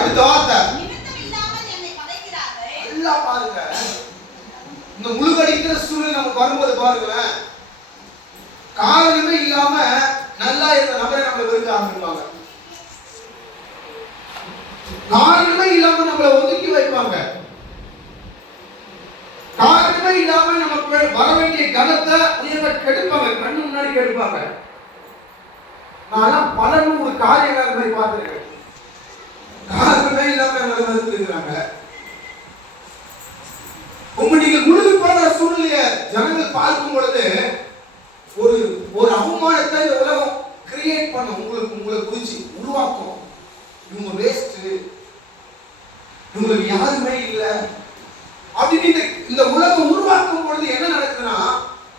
அடுத்த வார்த்தை நல்லா பாருங்க. இந்த முழுகடிக்கிற சூழ்நிலை நமக்கு வரும்போது பாருங்களேன். காரணமே இல்லாம நல்லா இருந்த நபரை நம்மளை வெறுக்க ஆரம்பிப்பாங்க. காரணமே இல்லாம நம்மளை ஒதுக்கி வைப்பாங்க. காரணமே இல்லாம நமக்கு வர வேண்டிய கனத்தை உயர்வை கெடுப்பாங்க. கண்ணு முன்னாடி கெடுப்பாங்க. நான் பல நூறு காரியங்கள் பார்த்திருக்கேன். காரணமே இல்லாம எங்களை வெறுத்துருக்கிறாங்க உங்க நீங்கள் முழுது போன சூழ்நிலைய ஜனங்கள் பார்க்கும் பொழுது ஒரு ஒரு அவமானத்தை இந்த உலகம் கிரியேட் பண்ணும் உங்களுக்கு உங்களை குறிச்சு உருவாக்கும். இவங்க வேஸ்ட் இவங்களுக்கு யாருமே இல்லை. அப்படின்னு இந்த உலகம் உருவாக்கும் பொழுது என்ன நடக்குதுன்னா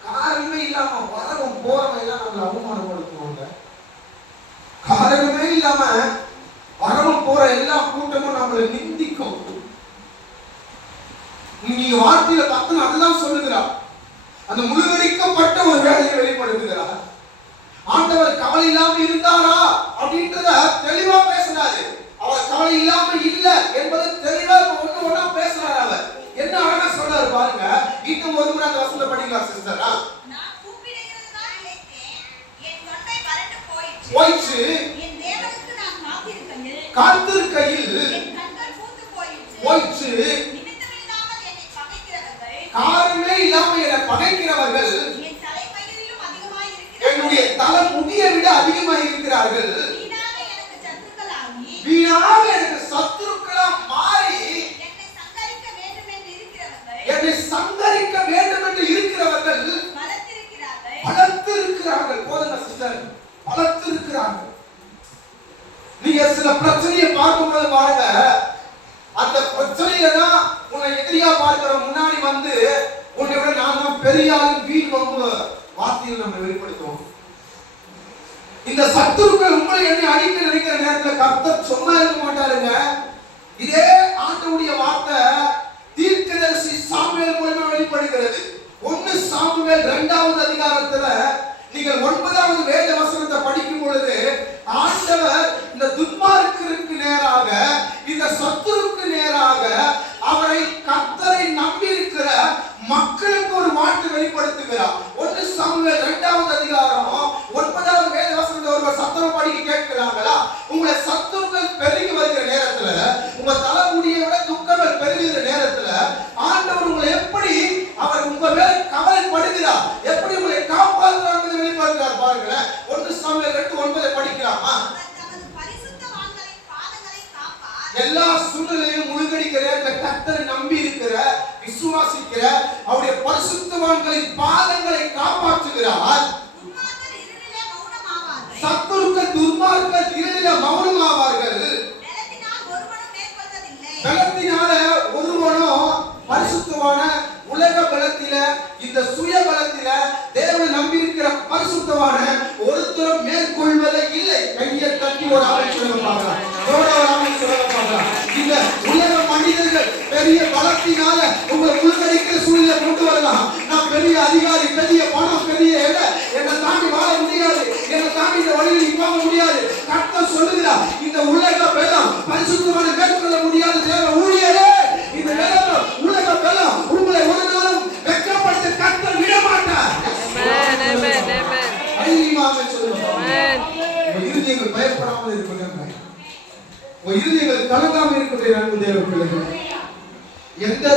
காரணமே இல்லாம வரவன் போறவன் எல்லாம் நம்மளை அவமானப்படுத்துவாங்க. காரணமே இல்லாம நம்மளை நிந்திக்கும். நீங்க வார்த்தையில பக்கம் அதுதான் சொல்லுகிறார். அந்த முழுவடிக்கப்பட்ட ஒரு வேலையை வெளிப்படுத்துகிறார். ஆண்டவர் கவலை இல்லாம இருந்தாரா அப்படின்றத தெளிவா பேசுறாரு அவர் கவலை இல்லாம இல்ல என்பது தெளிவா ஒண்ணு ஒண்ணா பேசுறாரு அவர். என்ன அழகா சொல்றாரு பாருங்க. இன்னும் ஒரு முறை அந்த வசந்த படிக்கலாம் சிஸ்டரா நான் கூப்பிடுகிறதுனால் நிமித்தம் இல்லாமல் என்னை பகைக்கிறவர்கள் காரணமே என்னுடைய தலை முடியை விட அதிகமாக இருக்கிறார்கள் வீணாக எனக்கு சத்துருக்களாகி வீணாக எனக்கு சத்துருக்களா மாறி என்னை சங்கரிக்க வேண்டும் என்று இருக்கிறவர்கள் என்னை சங்கரிக்க வேண்டும் என்று இருக்கிறவர்கள் பலத்திருக்கிறார்கள் பலத்து இருக்கிறார்கள் போதுங்க சிஸ்டர் பலத்து இருக்கிறார்கள் நீங்க சில பிரச்சனையை பார்க்கும்போது பாருங்க அந்த பிரச்சனையில தான் உன்னை எதிரியா பார்க்கிற முன்னாடி வந்து உன்னை விட நான் தான் பெரிய ஆள் வீண் வம்பு வார்த்தையில் நம்ம வெளிப்படுத்துவோம். இந்த சத்துருக்கள் உங்களை என்ன அடிக்க நினைக்கிற நேரத்தில் கர்த்தர் சும்மா இருக்க மாட்டாருங்க. இதே ஆண்டவுடைய வார்த்தை தீர்க்கதரிசி சாமுவேல் மூலமா வெளிப்படுகிறது. ஒன்னு சாமுவேல் இரண்டாவது அதிகாரத்துல நீங்கள் ஒன்பதாவது வேத வசனத்தை படிக்கும் பொழுது ஆண்டவர் இந்த துன்மார்க்கருக்கு நேராக இந்த சத்துருக்கு நேராக அவரை கர்த்தரை நம்பி இருக்கிற மக்களுக்கு ஒரு வார்த்தை வெளிப்படுத்துகிறார் ஒன்னு சாமுவேல் இரண்டாவது அதிகாரம் ஒன்பதாவது வேத வசனத்தை ஒருவர் சத்தம் படிக்க கேட்கிறாங்களா உங்களை சத்துருக்கள் பெருகி வருகிற நேரத்துல உங்க தலைமுடியை விட துக்கங்கள் பெருகுகிற நேரத்துல ஆண்டவர் உங்களை எப்படி அவர் உங்க மேல கவலைப்படுகிறார் எப்படி உங்களை காப்பாற்றுறார் என்பதை வெளிப்படுத்துறார் ஒன்னு சாமுவேல் ரெண்டு ஒன்பதை படிக்கலாமா? எல்லா சூழ்நிலையும் முழுகடிக்கிற இந்த கர்த்தரை நம்பி இருக்கிற விசுவாசிக்கிற அவருடைய பரிசுத்தவான்களின் பாதங்களை காப்பாற்றுகிறார். சத்துருக்கள் துர்மார்க்கர் இருளில மௌனமாவார்கள் பலத்தினால் ஒருவனும் மேற்கொள்வதில்லை பலத்தினால ஒருவனும் பரிசுத்தமான உலக பலத்தில இந்த சுய பலத்தில தேவனை நம்பி இருக்கிற பரிசுத்தமான ஒருத்தரும் இல்லை. கையை தட்டி ஒரு ஆளை சொல்ல பார்க்கலாம் ஒரு ஆளை சொல்ல பார்க்கலாம் இந்த உலக மனிதர்கள் பெரிய பலத்தினால உங்களை உள்கடிக்கிற சூழ்நிலை கொண்டு வரலாம். நான் பெரிய அதிகாரி பெரிய பணம் பெரிய இடம். என்னை தாண்டி வாழ முடியாது. என்னை தாண்டி இந்த வழியில் நீ முடியாது. கட்ட சொல்லுகிறார் இந்த உலக பலம் பரிசுத்தமான இருதயங்கள் பயப்படாமல் இருக்கட்டும் உங்க இருதயங்கள் கலங்காமல் இருக்கக்கூடிய அன்பு தேவ பிள்ளைகள் எந்த